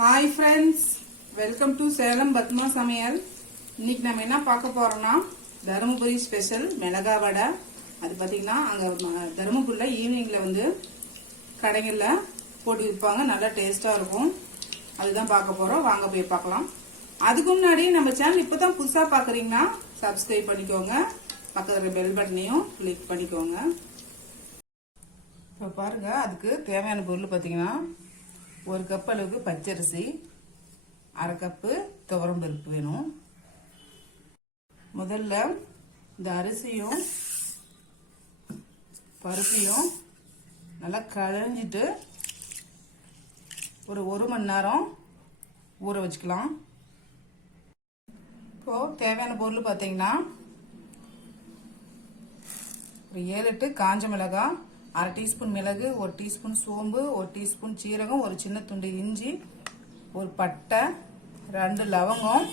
Hi friends, welcome to Salem Padma Samayal. இன்னைக்கு நம்ம என்ன பார்க்க போறோம்னா தருமபுரி ஸ்பெஷல் மிளகா வடை. அது பாத்தீங்கன்னா அங்க தருமபுரியில ஈவினிங்ல வந்து கடைகள்ல போட்டு விற்பாங்க, நல்லா டேஸ்டா இருக்கும். அதுதான் பார்க்க போறோம், வாங்க போய் பார்க்கலாம். அதுக்கு முன்னாடி நம்ம சேனல் இப்பதான் புதுசா பாக்குறீங்கன்னா சப்ஸ்கிரைப் பண்ணிக்கோங்க, பக்கத்துல பெல் பட்டனையும் கிளிக் பண்ணிக்கோங்க. இப்போ பாருங்க, அதுக்கு தேவையான பொருள் பாத்தீங்கன்னா ஒரு கப் அளவுக்கு பச்சரிசி, அரை கப்பு துவரம் பருப்பு வேணும். முதல்ல இந்த அரிசியும் பருப்பையும் நல்லா களைஞ்சிட்டு ஒரு மணி நேரம் ஊற வச்சுக்கலாம். இப்போ தேவையான பொருள் பார்த்தீங்கன்னா ஒரு 7-8 காஞ்ச மிளகாய், அரை டீஸ்பூன் மிளகு, ஒரு டீஸ்பூன் சோம்பு, ஒரு டீஸ்பூன் சீரகம், ஒரு சின்ன துண்டு இஞ்சி, ஒரு பட்டை, 2 லவங்கம்,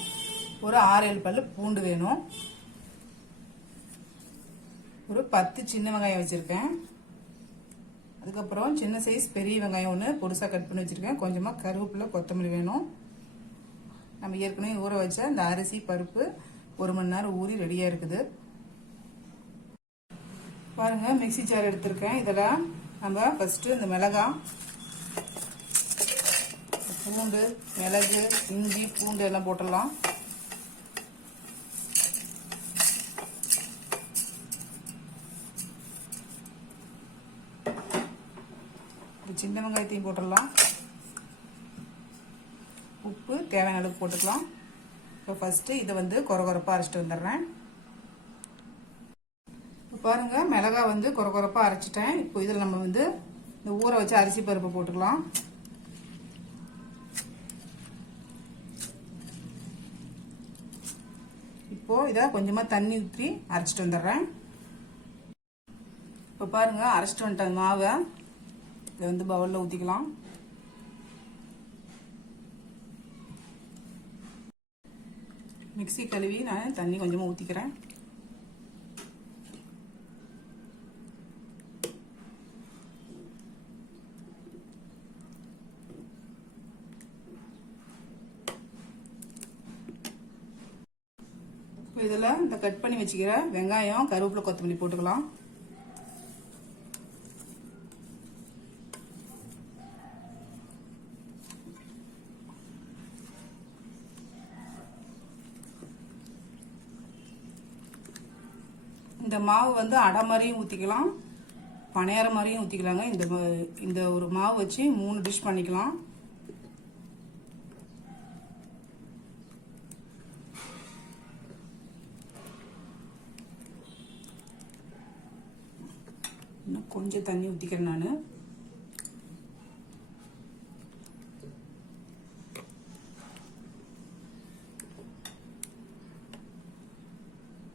ஒரு 6-7 பல்லு பூண்டு வேணும். ஒரு 10 சின்ன வெங்காயம் வச்சிருக்கேன். அதுக்கப்புறம் சின்ன சைஸ் பெரிய வெங்காயம் ஒன்று பொடிசா கட் பண்ணி வச்சிருக்கேன். கொஞ்சமா கருவேப்பிலை, கொத்தமல்லி வேணும். நம்ம ஏற்கனவே ஊற வச்ச இந்த அரிசி பருப்பு 1 மணி நேரம் ஊறி ரெடியா இருக்குது. பாருங்க, மிக்சி ஜார் எடுத்திருக்கேன். இதெல்லாம் நம்ம ஃபர்ஸ்ட் இந்த மிளகாய், பூண்டு, மிளகு, இஞ்சி, பூண்டு எல்லாம் போட்டுடலாம். சின்ன வெங்காயத்தையும் போட்டுடலாம். உப்பு தேவையான அளவுக்கு போட்டுக்கலாம். இப்போ ஃபர்ஸ்ட் இதை வந்து கொரகொரப்பா அரைச்சிட்டு வந்துடுறேன். பாருங்க, மிளகாய் வந்து கொரகொரப்பா அரைச்சிட்டேன். இப்போ இதில் நம்ம வந்து இந்த ஊற வச்ச அரிசி பருப்பு போட்டுக்கலாம். இப்போ இதை கொஞ்சமா தண்ணி ஊற்றி அரைச்சிட்டு வந்துடுறேன். இப்போ பாருங்க, அரைச்சிட்டு வந்துட்டேன் மாவை. இதை வந்து பவுல்ல ஊற்றிக்கலாம். மிக்சி கழுவி நான் தண்ணி கொஞ்சமா ஊற்றிக்கிறேன். இதில் இந்த கட் பண்ணி வச்சுக்கிற வெங்காயம், கருவேப்பிலை, கொத்தமல்லி போட்டுக்கலாம். இந்த மாவு வந்து அடை மாதிரியும் ஊற்றிக்கலாம், பணியார மாதிரியும் ஊற்றிக்கலாங்க. இந்த ஒரு மாவு வச்சு 3 டிஷ் பண்ணிக்கலாம். இன்னும் கொஞ்சம் தண்ணி ஊற்றிக்கிறேன் நான்.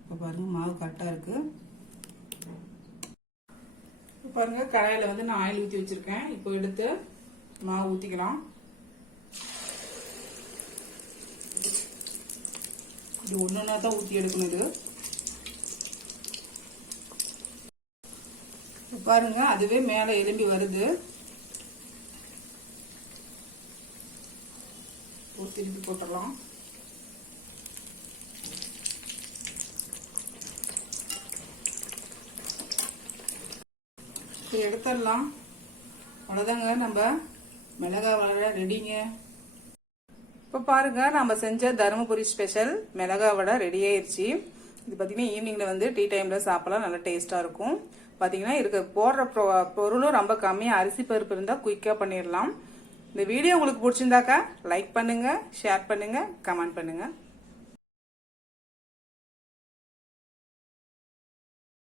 இப்போ பாருங்க, மாவு கரெக்டாக இருக்கு. இப்போ பாருங்க, கடாயில் வந்து நான் ஆயில் ஊற்றி வச்சிருக்கேன். இப்போ எடுத்து மாவு ஊற்றிக்கலாம். இது ஒன்றா தான் ஊற்றி எடுக்கணும். இது பாருங்க, அதுவே மேல எலும்பி வருது. திருப்பி போட்டுடலாம். எடுத்துடலாம். அவ்வளவுதாங்க, நம்ம மிளகாய் வடை ரெடிங்க. இப்ப பாருங்க, நம்ம செஞ்ச தருமபுரி ஸ்பெஷல் மிளகாய் வடை ரெடி ஆயிடுச்சு. இது பாத்தீங்கன்னா ஈவினிங்ல வந்து டீ டைம்ல சாப்பிடலாம், நல்லா டேஸ்டா இருக்கும். பாத்தீங்கன்னா இதுக்கு போடுற பொருளும் ரொம்ப கம்மியா, அரிசி பருப்பு இருந்தா குயிக்கா பண்ணிடலாம். இந்த வீடியோ உங்களுக்கு பிடிச்சிருந்தாக்கா லைக் பண்ணுங்க, ஷேர் பண்ணுங்க, கமெண்ட் பண்ணுங்க.